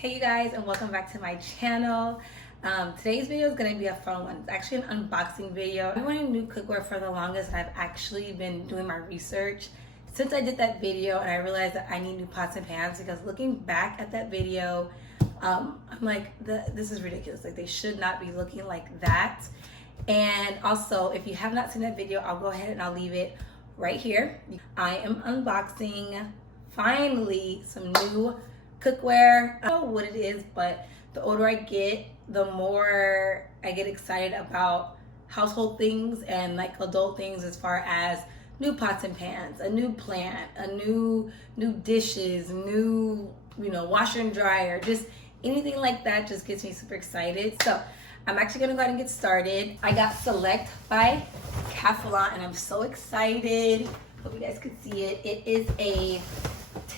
Hey you guys, and welcome back to my channel. Today's video is going to be a fun one. It's actually an unboxing video. I've been wanting new cookware for the longest, and I've actually been doing my research since I did that video, and I realized that I need new pots and pans because looking back at that video, I'm like, this is ridiculous. Like, they should not be looking like that. And also, if you have not seen that video, I'll go ahead and I'll leave it right here. I am unboxing finally some new cookware. I don't know what it is, but the older I get, the more I get excited about household things and like adult things, as far as new pots and pans, a new plant, a new dishes, new washer and dryer, just anything like that just gets me super excited. So I'm actually gonna go ahead and get started. I got Skillet by Calphalon and I'm so excited. Hope you guys can see it. It is a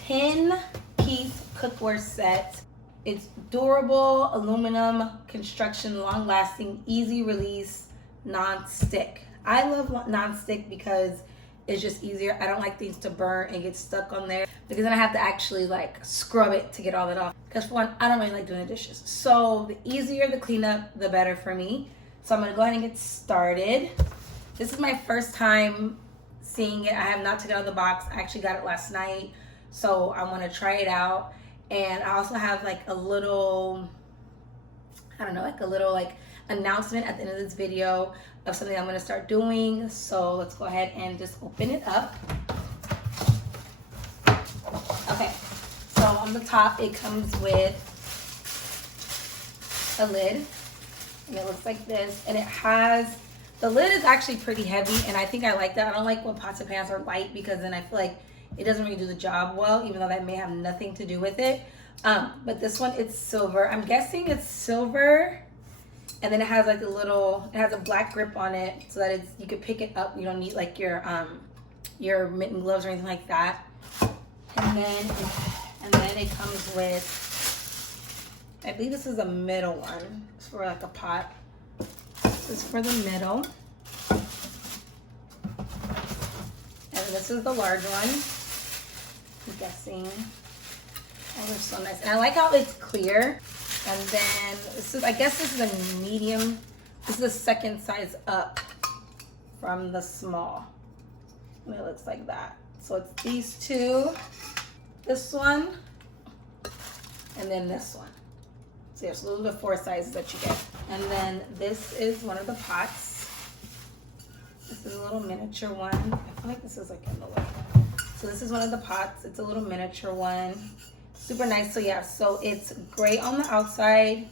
10-piece cookware set. It's durable, aluminum construction, long-lasting, easy release, non-stick. I love non-stick because it's just easier. I don't like things to burn and get stuck on there because then I have to actually like scrub it to get all that off. Because for one, I don't really like doing the dishes. So the easier the cleanup, the better for me. So I'm gonna go ahead and get started. This is my first time seeing it. I have not taken it out of the box. I actually got it last night. So I want to try it out. And I also have like a little, announcement at the end of this video of something I'm going to start doing. So let's go ahead and just open it up. Okay, so on the top it comes with a lid, and it looks like this, and it has, the lid is actually pretty heavy, and I think I like that. I don't like when pots and pans are light because then I feel like it doesn't really do the job well, even though that may have nothing to do with it. But this one, it's silver. I'm guessing it's silver. And then it has like it has a black grip on it so that you can pick it up. You don't need like your mitten gloves or anything like that. And then it comes with, I believe this is a middle one. It's for like a pot. This is for the middle. And this is the large one. I'm guessing. Oh, they're so nice. And I like how it's clear. And then this is, I guess this is a medium. This is the second size up from the small. And it looks like that. So it's these two, this one, and then this one. So yeah, so those are the 4 sizes that you get. And then this is one of the pots. This is a little miniature one. I feel like this is like in the way. So this is one of the pots. It's a little miniature one. Super nice. So yeah, so it's gray on the outside.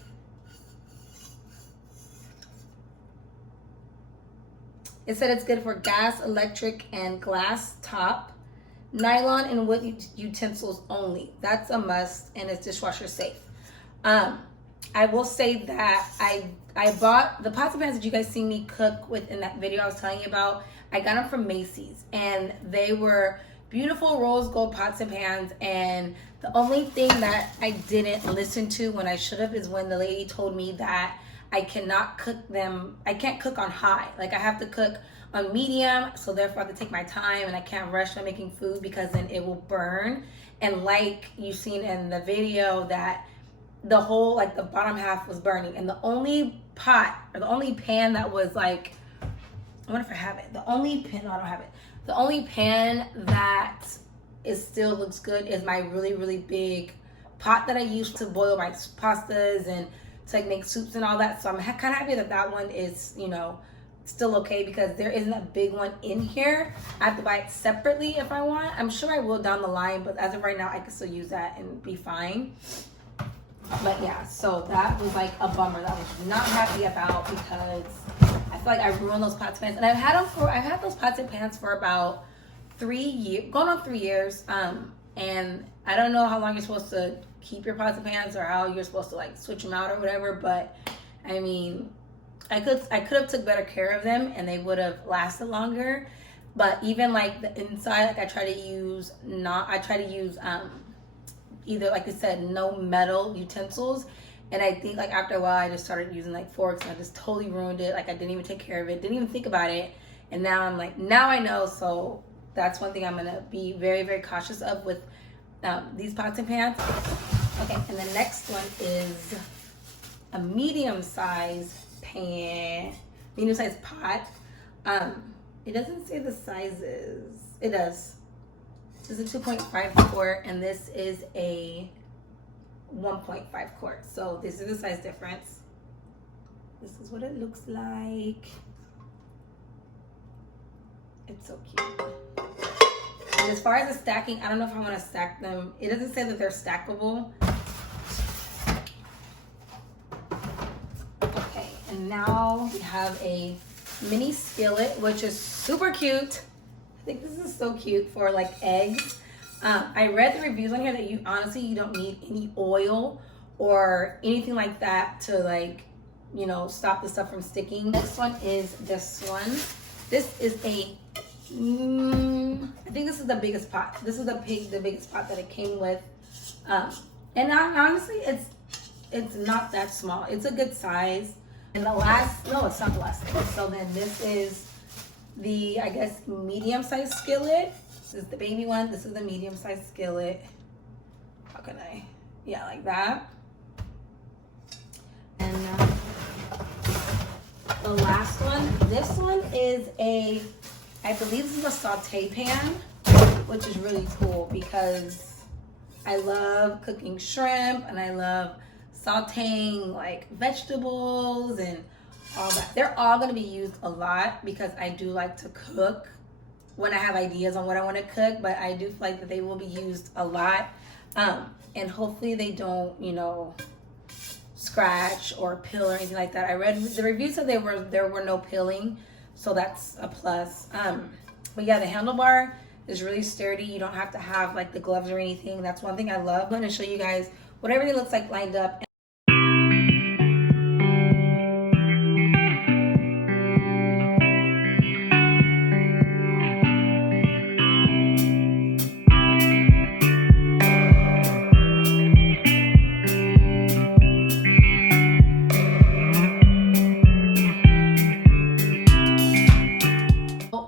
It said it's good for gas, electric, and glass top. Nylon and wood utensils only. That's a must, and it's dishwasher safe. I will say that I bought the pots and pans that you guys see me cook with in that video I was telling you about. I got them from Macy's, and they were beautiful rose gold pots and pans. And the only thing that I didn't listen to when I should have is when the lady told me that I cannot cook them. I can't cook on high. Like, I have to cook on medium, so therefore I have to take my time, and I can't rush when making food because then it will burn. And like you've seen in the video, that the whole, like the bottom half was burning, and the only pot or the only pan that was like, I wonder if I have it. The only pan, no, I don't have it. The only pan that still looks good is my really, really big pot that I use to boil my pastas and to like make soups and all that. So I'm kind of happy that that one is, still okay, because there isn't a big one in here. I have to buy it separately if I want. I'm sure I will down the line, but as of right now, I can still use that and be fine. But yeah, so that was like a bummer that I was not happy about, because I feel like I ruined those pots and pans. And I've had those pots and pans for about 3 years, going on 3 years. And I don't know how long you're supposed to keep your pots and pans, or how you're supposed to like switch them out or whatever. But I mean, I could have took better care of them and they would have lasted longer. But even like the inside, like I try to use either, like I said, no metal utensils. And I think like after a while I just started using like forks, and I just totally ruined it. Like, I didn't even take care of it, didn't even think about it. And now I'm like, now I know. So that's one thing I'm gonna be very, very cautious of with these pots and pans. Okay, and the next one is a medium-sized pan, medium-sized pot. It doesn't say the sizes. It does. This is a 2.5 quart, and this is a 1.5 quart. So this is the size difference. This is what it looks like. It's so cute. And as far as the stacking, I don't know if I want to stack them. It doesn't say that they're stackable. Okay, and now we have a mini skillet, which is super cute. I think this is so cute for like eggs. I read the reviews on here that you honestly, you don't need any oil or anything like that to like, you know, stop the stuff from sticking. Next one is this one. This is a, I think this is the biggest pot. This is the biggest pot that it came with. And honestly, it's not that small. It's a good size. And the last, no, it's not the last thing. So then this is the, I guess, medium-sized skillet. This is the baby one. This is the medium-sized skillet. How can I? Yeah, like that. And the last one. This one is a, I believe this is a saute pan, which is really cool because I love cooking shrimp and I love sauteing like vegetables and all that. They're all going to be used a lot because I do like to cook when I have ideas on what I want to cook, but I do feel like that they will be used a lot. And hopefully they don't, you know, scratch or pill or anything like that. I read the review said there were no pilling, so that's a plus. But yeah, the handlebar is really sturdy. You don't have to have like the gloves or anything. That's one thing I love. I'm going to show you guys what everything looks like lined up.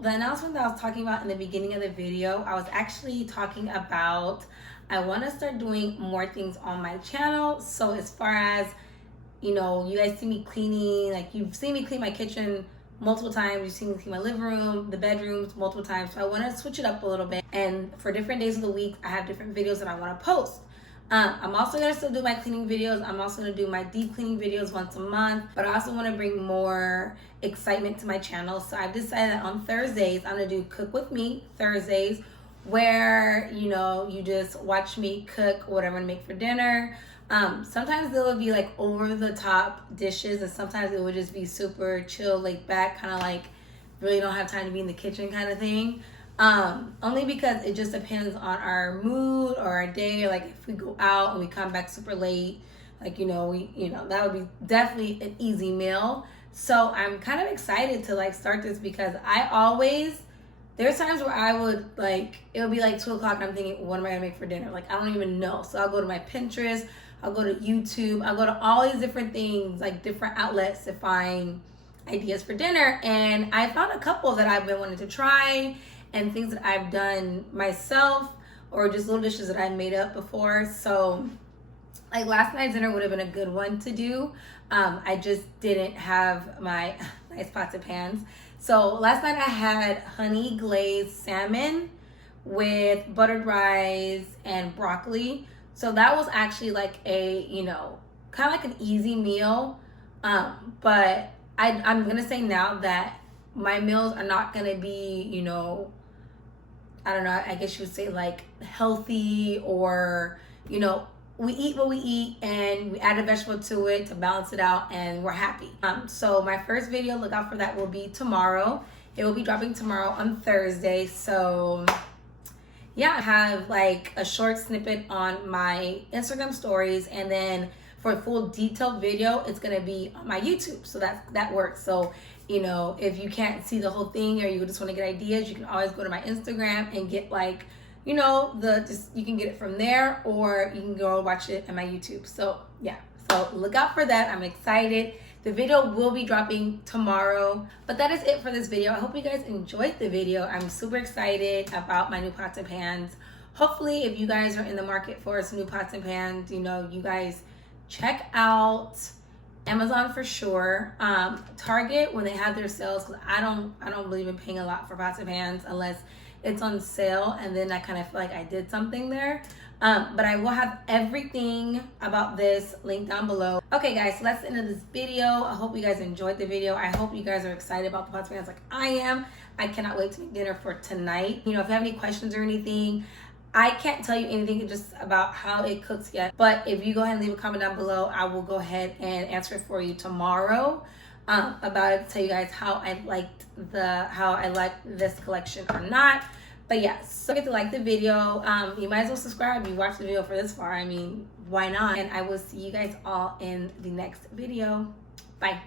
The announcement that I was talking about in the beginning of the video, I was actually talking about I want to start doing more things on my channel. So as far as, you know, you guys see me cleaning, like you've seen me clean my kitchen multiple times, you've seen me clean my living room, the bedrooms multiple times. So I want to switch it up a little bit. And for different days of the week, I have different videos that I want to post. I'm also going to still do my cleaning videos. I'm also going to do my deep cleaning videos once a month, but I also want to bring more excitement to my channel. So I've decided that on Thursdays, I'm going to do Cook With Me Thursdays, where, you know, you just watch me cook what I'm going to make for dinner. Sometimes there will be like over the top dishes, and sometimes it would just be super chill, laid back, kind of like really don't have time to be in the kitchen kind of thing. Only because it just depends on our mood or our day. Like if we go out and we come back super late, like, you know, that would be definitely an easy meal. So I'm kind of excited to like start this because there's times where I would like, it would be like 2 o'clock and I'm thinking, what am I gonna make for dinner? Like, I don't even know. So I'll go to my Pinterest, I'll go to YouTube, I'll go to all these different things, like different outlets to find ideas for dinner. And I found a couple that I've been wanting to try, and things that I've done myself or just little dishes that I've made up before. So like last night's dinner would have been a good one to do. I just didn't have my nice pots and pans. So last night I had honey glazed salmon with buttered rice and broccoli. So that was actually like a, you know, kind of like an easy meal. But I'm gonna say now that my meals are not gonna be, you know, I don't know, I guess you would say like healthy, or, you know, we eat what we eat and we add a vegetable to it to balance it out and we're happy. So my first video, look out for that, will be tomorrow. It will be dropping tomorrow on Thursday. So yeah, I have like a short snippet on my Instagram stories, and then for a full detailed video, it's gonna be on my YouTube. So that works. So, you know, if you can't see the whole thing or you just want to get ideas, you can always go to my Instagram and get like, you know, you can get it from there, or you can go watch it on my YouTube. So yeah, so look out for that. I'm excited. The video will be dropping tomorrow. But that is it for this video. I hope you guys enjoyed the video. I'm super excited about my new pots and pans hopefully if you guys are in the market for some new pots and pans, you know, you guys check out Amazon for sure. Target when they have their sales, because I don't believe in paying a lot for pots and pans unless it's on sale, and then I kind of feel like I did something there. But I will have everything about this linked down below. Okay guys, so that's the end of this video. I hope you guys enjoyed the video. I hope you guys are excited about the pots and pans like I am. I cannot wait to make dinner for tonight. You know, if you have any questions or anything, I can't tell you anything just about how it cooks yet, but if you go ahead and leave a comment down below, I will go ahead and answer it for you tomorrow about it, to tell you guys how I liked this collection or not. But yeah, so get to like the video. You might as well subscribe if you watched the video for this far. I mean, why not? And I will see you guys all in the next video. Bye.